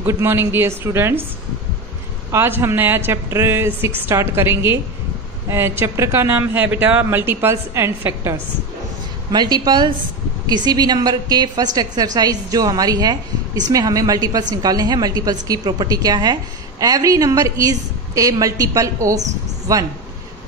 Good morning dear students. आज हम नया चैप्टर 6 स्टार्ट करेंगे। चैप्टर का नाम है बेटा मल्टीपल्स एंड फैक्टर्स। मल्टीपल्स किसी भी नंबर के फर्स्ट एक्सरसाइज जो हमारी है इसमें हमें मल्टीपल्स निकालने हैं। मल्टीपल्स की प्रॉपर्टी क्या है? Every number is a multiple of 1।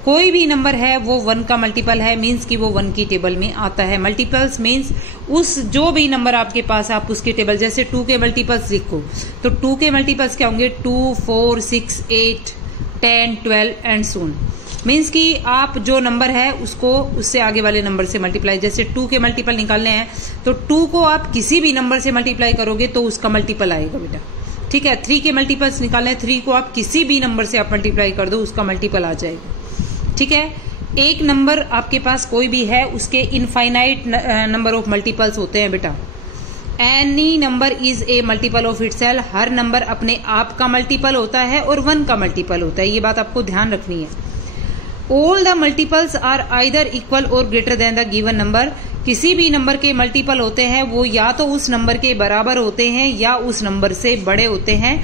कोई भी नंबर है वो 1 का मल्टीपल है, मीन्स कि वो 1 की टेबल में आता है। मल्टीपल्स मीन्स उस जो भी नंबर आपके पास आप उसके टेबल, जैसे 2 के मल्टीपल्स लिखो तो 2 के मल्टीपल्स क्या होंगे? 2, 4, 6, 8, 10, 12 एंड सोन। मीन्स कि आप जो नंबर है उसको उससे आगे वाले नंबर से मल्टीप्लाई, जैसे 2 के मल्टीपल निकालने हैं तो 2 को आप किसी भी नंबर से मल्टीप्लाई करोगे तो उसका मल्टीपल आएगा बेटा। ठीक है। 3 के मल्टीपल्स निकालने हैं, 3 को आप किसी भी नंबर से आप मल्टीप्लाई कर दो उसका मल्टीपल आ जाएगा। ठीक है। एक नंबर आपके पास कोई भी है उसके इनफाइनाइट नंबर ऑफ मल्टीपल्स होते हैं बेटा। Any number is a multiple of itself. Her number अपने आप का मल्टीपल होता है और 1 का मल्टीपल होता है। ये बात आपको ध्यान रखनी है। All the multiples are either equal और greater than the given number. किसी भी नंबर के मल्टीपल होते हैं वो या तो उस नंबर के बराबर होते हैं या उस नंबर से बड़े होते हैं।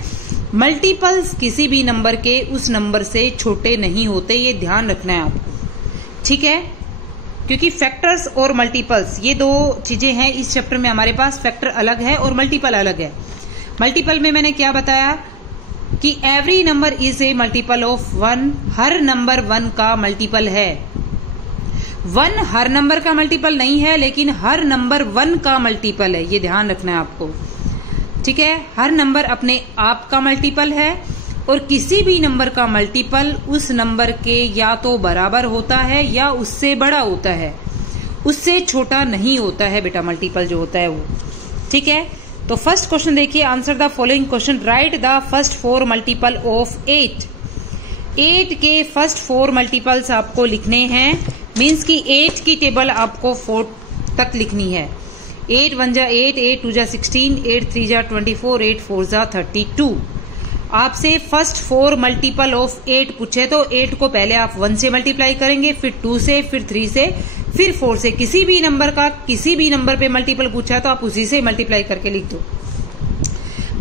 मल्टीपल्स किसी भी नंबर के उस नंबर से छोटे नहीं होते, ये ध्यान रखना है आपको। ठीक है। क्योंकि फैक्टर्स और मल्टीपल्स ये दो चीजें हैं इस चैप्टर में हमारे पास। फैक्टर अलग है और मल्टीपल अलग है। मल्टीपल में मैंने क्या बताया कि every number is a multiple of 1। Her number 1 का मल्टीपल है। 1 हर नंबर का मल्टीपल नहीं है, लेकिन हर नंबर 1 का मल्टीपल है, ये ध्यान रखना है आपको। ठीक है। हर नंबर अपने आप का मल्टीपल है और किसी भी नंबर का मल्टीपल उस नंबर के या तो बराबर होता है या उससे बड़ा होता है, उससे छोटा नहीं होता है बेटा। मल्टीपल जो होता है वो। ठीक है। तो फर्स्ट क्वेश्चन देखिए, answer the following question. Right the first 4 multiple of 8। 8 के फर्स्ट 4 मल्टीपल्स आपको लिखने हैं। मीन्स कि 8 की टेबल आपको 4 तक लिखनी है। 8 1 जा 8, 8 2 जा 16, 8 3 जा 24, 8 4 जा 32। आपसे फर्स्ट 4 मल्टीपल ऑफ 8 पूछे तो 8 को पहले आप 1 से मल्टीप्लाई करेंगे, फिर 2 से, फिर 3 से, फिर 4 से। किसी भी नंबर का किसी भी नंबर पे मल्टीपल पूछा है तो आप उसी से मल्टीप्लाई करके लिख दो।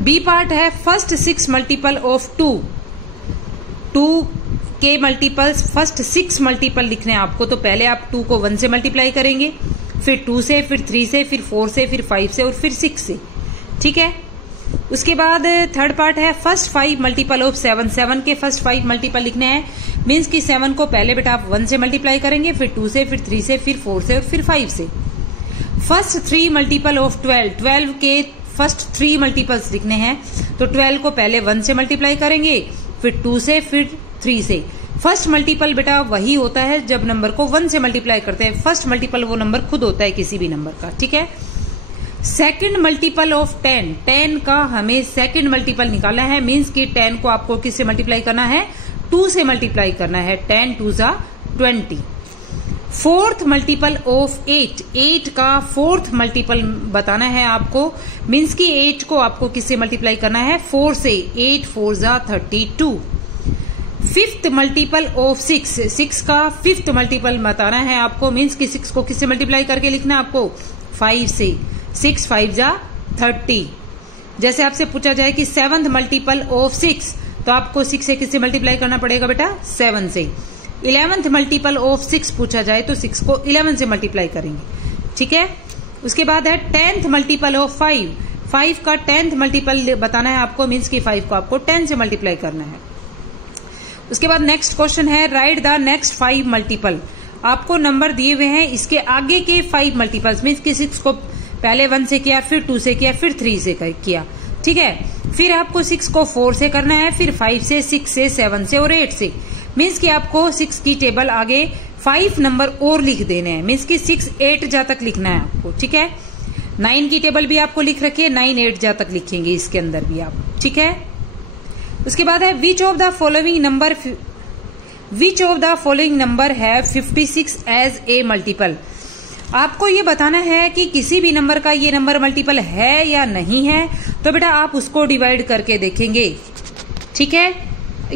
बी पार्ट है फर्स्ट 6 मल्टीपल ऑफ 2। 2 के मल्टीपल्स फर्स्ट 6 मल्टीपल लिखने हैं आपको, तो पहले आप 2 को 1 से मल्टीप्लाई करेंगे, फिर 2 से, फिर 3 से, फिर 4 से, फिर 5 से और फिर 6 से। ठीक है। उसके बाद थर्ड पार्ट है फर्स्ट 5 मल्टीपल ऑफ 7। 7 के फर्स्ट 5 मल्टीपल लिखने हैं। मीन्स कि 7 को पहले बेटा आप 1 से मल्टीप्लाई करेंगे, फिर 2 से, फिर 3 से, फिर 4 से और फिर 5 से। First 3 multiple of 12। 12 के फर्स्ट 3 मल्टीपल्स लिखने हैं, तो 12 को पहले 1 से मल्टीप्लाई करेंगे, फिर 2 से, फिर 3 से। फर्स्ट मल्टीपल बेटा वही होता है जब नंबर को 1 से मल्टीप्लाई करते हैं। फर्स्ट मल्टीपल वो नंबर खुद होता है किसी भी नंबर का। ठीक है। Second multiple of 10। 10 का हमें सेकंड मल्टीपल निकालना है। मीन्स कि 10 को आपको किससे मल्टीप्लाई करना है? 2 से मल्टीप्लाई करना है। 10 2 जा 20। Fourth multiple of 8। 8 का फोर्थ मल्टीपल बताना है आपको। मीन्स कि 8 को आपको किससे मल्टीप्लाई करना है? 4 से। 8 4 जा 32। Fifth multiple of 6। 6 का फिफ्थ मल्टीपल बताना है आपको। मीन्स कि 6 को किससे मल्टीप्लाई करके लिखना है आपको? 5 से। 6 5 जा 30। जैसे आपसे पूछा जाए कि 7th मल्टीपल ऑफ 6, तो आपको 6 से किससे मल्टीप्लाई करना पड़ेगा बेटा? 7 से। 11th मल्टीपल ऑफ 6 पूछा जाए तो 6 को 11 से मल्टीप्लाई करेंगे। ठीक है। उसके बाद है 10th मल्टीपल ऑफ 5। 5 का 10th मल्टीपल बताना है आपको। मीन्स कि 5 को आपको 10 से मल्टीप्लाई करना है। उसके बाद नेक्स्ट क्वेश्चन है राइट द नेक्स्ट 5 मल्टीपल। आपको नंबर दिए हुए हैं, इसके आगे के 5 मल्टीपल्स। मीन्स कि 6 को पहले 1 से किया, फिर 2 से किया, फिर 3 से किया। ठीक है। फिर आपको 6 को 4 से करना है, फिर 5 से, 6 से, 7 से और 8 से। मीन्स कि आपको 6 की टेबल आगे 5 नंबर और लिख देने हैं। मीन्स कि 6 8 जा तक लिखना है आपको। ठीक है। 9 की टेबल भी आपको लिख रखिए, 9 8 जा तक लिखेंगे इसके अंदर भी आप। ठीक है। उसके बाद है which of the following number है 56 एज ए मल्टीपल। आपको ये बताना है कि किसी भी नंबर का ये नंबर मल्टीपल है या नहीं है, तो बेटा आप उसको डिवाइड करके देखेंगे। ठीक है।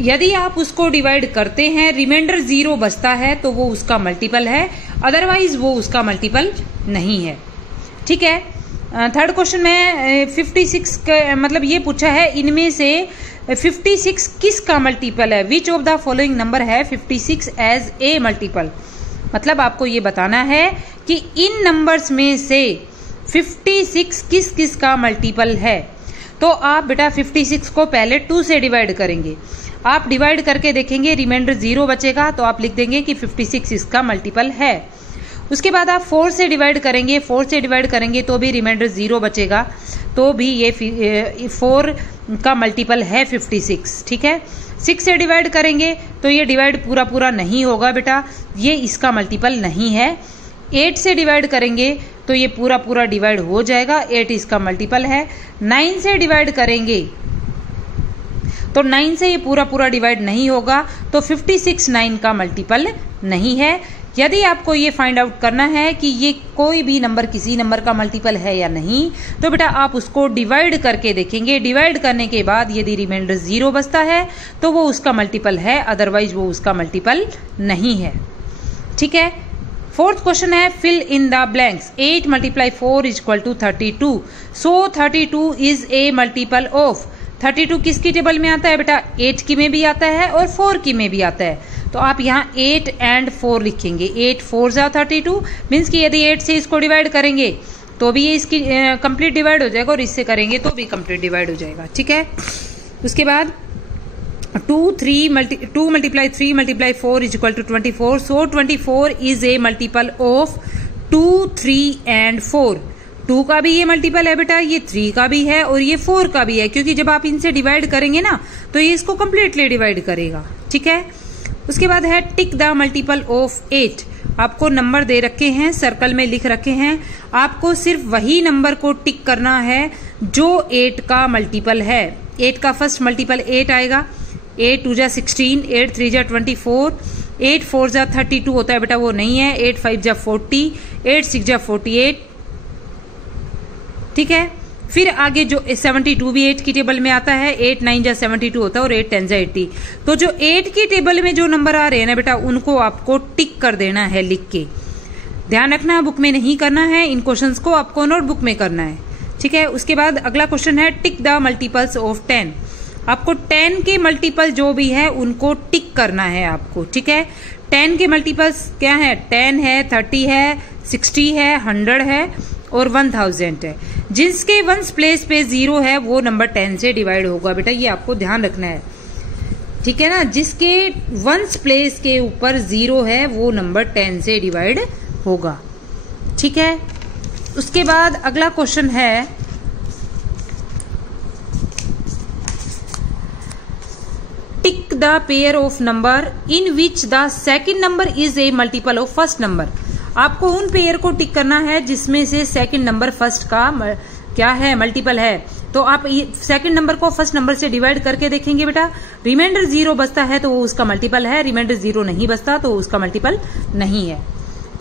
यदि आप उसको डिवाइड करते हैं, रिमाइंडर 0 बचता है तो वो उसका मल्टीपल है, अदरवाइज वो उसका मल्टीपल नहीं है। ठीक है। थर्ड क्वेश्चन में 56 का मतलब ये पूछा है, इनमें से 56 किस का मल्टीपल है? Which of the following number है 56 एज ए मल्टीपल? मतलब आपको ये बताना है कि इन नंबर्स में से 56 किस किस का मल्टीपल है। तो आप बेटा 56 को पहले 2 से डिवाइड करेंगे। आप डिवाइड करके देखेंगे, रिमाइंडर 0 बचेगा तो आप लिख देंगे कि 56 इसका मल्टीपल है। उसके बाद आप 4 से डिवाइड करेंगे, 4 से डिवाइड करेंगे तो भी रिमाइंडर 0 बचेगा, तो भी ये 4 का मल्टीपल है 56। ठीक है। 6 से डिवाइड करेंगे तो ये डिवाइड पूरा पूरा नहीं होगा बेटा, ये इसका मल्टीपल नहीं है। 8 से डिवाइड करेंगे तो ये पूरा पूरा डिवाइड हो जाएगा, 8 इसका मल्टीपल है। 9 से डिवाइड करेंगे तो 9 से ये पूरा पूरा डिवाइड नहीं होगा, तो 56 9 का मल्टीपल नहीं है। यदि आपको ये फाइंड आउट करना है कि ये कोई भी नंबर किसी नंबर का मल्टीपल है या नहीं, तो बेटा आप उसको डिवाइड करके देखेंगे। डिवाइड करने के बाद यदि रिमाइंडर 0 बचता है तो वो उसका मल्टीपल है, अदरवाइज वो उसका मल्टीपल नहीं है। ठीक है। फोर्थ क्वेश्चन है, fill in the blanks. 8 × 4 = 32। So 32 is a multiple of. 32 किसकी टेबल में आता है बेटा? 8 की में भी आता है और 4 की में भी आता है। तो आप यहाँ 8 और 4 लिखेंगे। 8 4 जा 32 मीन्स कि यदि 8 से इसको डिवाइड करेंगे तो भी ये इसकी कंप्लीट डिवाइड हो जाएगा, और इससे करेंगे तो भी कंप्लीट डिवाइड हो जाएगा। ठीक है। उसके बाद 2 × 3 × 4 = 24। सो 24 इज ए मल्टीपल ऑफ 2 3 और 4। 2 का भी ये मल्टीपल है बेटा, ये 3 का भी है और ये 4 का भी है, क्योंकि जब आप इनसे डिवाइड करेंगे ना तो ये इसको कंप्लीटली डिवाइड करेगा। ठीक है। उसके बाद है टिक द मल्टीपल ऑफ 8। आपको नंबर दे रखे हैं, सर्कल में लिख रखे हैं, आपको सिर्फ वही नंबर को टिक करना है जो 8 का मल्टीपल है। 8 का फर्स्ट मल्टीपल 8 आएगा। 8 2 जा 16, 8 3 जा 24, 8 4 जा 32 होता है बेटा, वो नहीं है। 8 5 जा 40, 8 6 जा 48। ठीक है। फिर आगे जो 72 भी 8 की टेबल में आता है। 8 9 जा 72 होता है और 8 10 जा 80। तो जो 8 की टेबल में जो नंबर आ रहे हैं ना बेटा, उनको आपको टिक कर देना है लिख के। ध्यान रखना, बुक में नहीं करना है, इन क्वेश्चंस को आपको नोटबुक में करना है। ठीक है। उसके बाद अगला क्वेश्चन है, टिक द मल्टीपल्स ऑफ 10। आपको 10 के मल्टीपल जो भी है उनको टिक करना है आपको। ठीक है। 10 के मल्टीपल्स क्या है? 10 है, 30 है, 60 है, 100 है और 1000 है। जिसके वंस प्लेस पे 0 है वो नंबर 10 से डिवाइड होगा बेटा, ये आपको ध्यान रखना है। ठीक है ना। जिसके वंस प्लेस के ऊपर 0 है वो नंबर 10 से डिवाइड होगा। ठीक है। उसके बाद अगला क्वेश्चन है, tick the pair of number in which the second number is a multiple of first number. आपको उन पेयर को टिक करना है जिसमें से सेकंड नंबर फर्स्ट का क्या है? मल्टीपल है। तो आप सेकंड नंबर को फर्स्ट नंबर से डिवाइड करके देखेंगे बेटा, रिमाइंडर 0 बचता है तो वो उसका मल्टीपल है, रिमाइंडर 0 नहीं बचता तो उसका मल्टीपल नहीं है।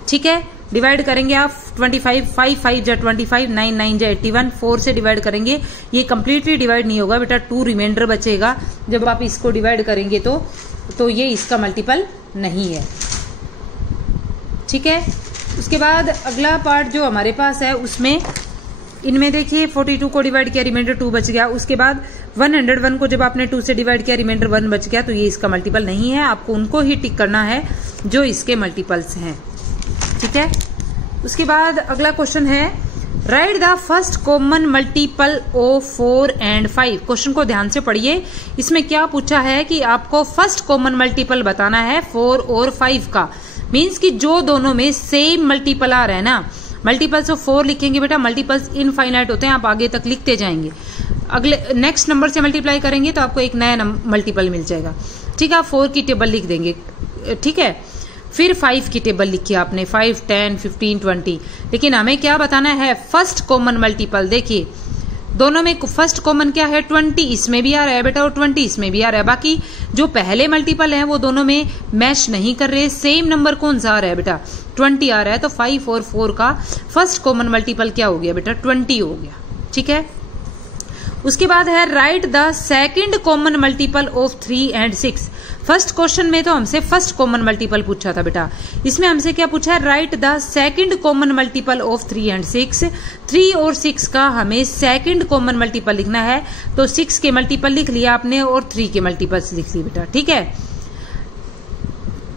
ठीक है। डिवाइड करेंगे आप 25, 5 5 जा 25, 9 9 जा 81। 4 से डिवाइड करेंगे, ये कंप्लीटली डिवाइड नहीं होगा बेटा, 2 रिमाइंडर बचेगा। जब आप इसको डिवाइड करेंगे तो ये इसका मल्टीपल नहीं है। ठीक है। उसके बाद अगला पार्ट जो हमारे पास है उसमें इनमें देखिए 42 को डिवाइड किया, रिमाइंडर 2 बच गया। उसके बाद 101 को जब आपने 2 से डिवाइड किया, रिमाइंडर 1 बच गया, तो ये इसका मल्टीपल नहीं है। आपको उनको ही टिक करना है जो इसके मल्टीपल्स हैं। ठीक है। उसके बाद अगला क्वेश्चन है, right the first common multiple of 4 और 5। क्वेश्चन को ध्यान से पढ़िए। इसमें क्या पूछा है कि आपको फर्स्ट कॉमन मल्टीपल बताना है 4 और 5 का। मीन्स कि जो दोनों में सेम मल्टीपल आ रहा है ना, मल्टीपल्स ऑफ 4 लिखेंगे बेटा, मल्टीपल्स इनफाइनाइट होते हैं, आप आगे तक लिखते जाएंगे। अगले नेक्स्ट नंबर से मल्टीप्लाई करेंगे तो आपको एक नया मल्टीपल मिल जाएगा। ठीक है। आप 4 की टेबल लिख देंगे। ठीक है। फिर 5 की टेबल लिखी आपने, 5 10 15 20। लेकिन हमें क्या बताना है? First common multiple. देखिए दोनों में फर्स्ट कॉमन क्या है? 20 इसमें भी आ रहा है बेटा और 20 इसमें भी आ रहा है। बाकी जो पहले मल्टीपल है वो दोनों में मैच नहीं कर रहे। सेम नंबर कौन सा आ रहा है बेटा? 20 आ रहा है। तो 5 और 4 का फर्स्ट कॉमन मल्टीपल क्या हो गया बेटा? 20 हो गया। ठीक है। उसके बाद है, right the second common multiple of 3 और 6। फर्स्ट क्वेश्चन में तो हमसे फर्स्ट कॉमन मल्टीपल पूछा था बेटा, इसमें हमसे क्या पूछा है, right the second common multiple of 3 and 6। 3 और 6 का हमें सेकंड कॉमन मल्टीपल लिखना है, तो 6 के मल्टीपल लिख लिया आपने और 3 के मल्टीपल्स लिख लिए बेटा, ठीक है।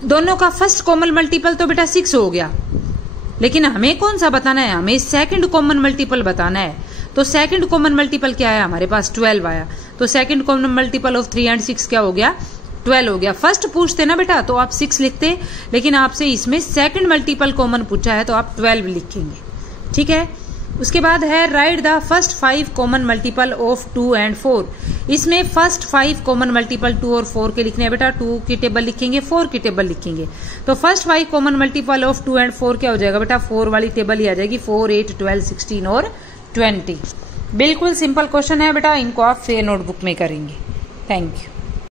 दोनों का फर्स्ट कॉमन मल्टीपल तो बेटा 6 हो गया, लेकिन हमें कौन सा बताना है, हमें सेकंड कॉमन मल्टीपल बताना है। तो सेकंड कॉमन मल्टीपल क्या है, हमारे पास 12 आया, तो second common multiple of 3 and 6 क्या हो गया, 12 हो गया। फर्स्ट पूछते ना बेटा तो आप 6 लिखते, लेकिन आपसे इसमें सेकंड मल्टीपल कॉमन पूछा है तो आप 12 लिखेंगे, ठीक है। उसके बाद है right the first 5 common multiple of 2 and 4। इसमें फर्स्ट 5 कॉमन मल्टीपल 2 और 4 के लिखने हैं बेटा, 2 की टेबल लिखेंगे, 4 की टेबल लिखेंगे। तो first 5 common multiple of 2 and 4 क्या हो जाएगा बेटा, 4 वाली टेबल ही आ जाएगी, 4, 8, 12, 16 और 20। बिल्कुल सिंपल क्वेश्चन है बेटा, इनको आप फेयर नोटबुक में करेंगे। Thank you.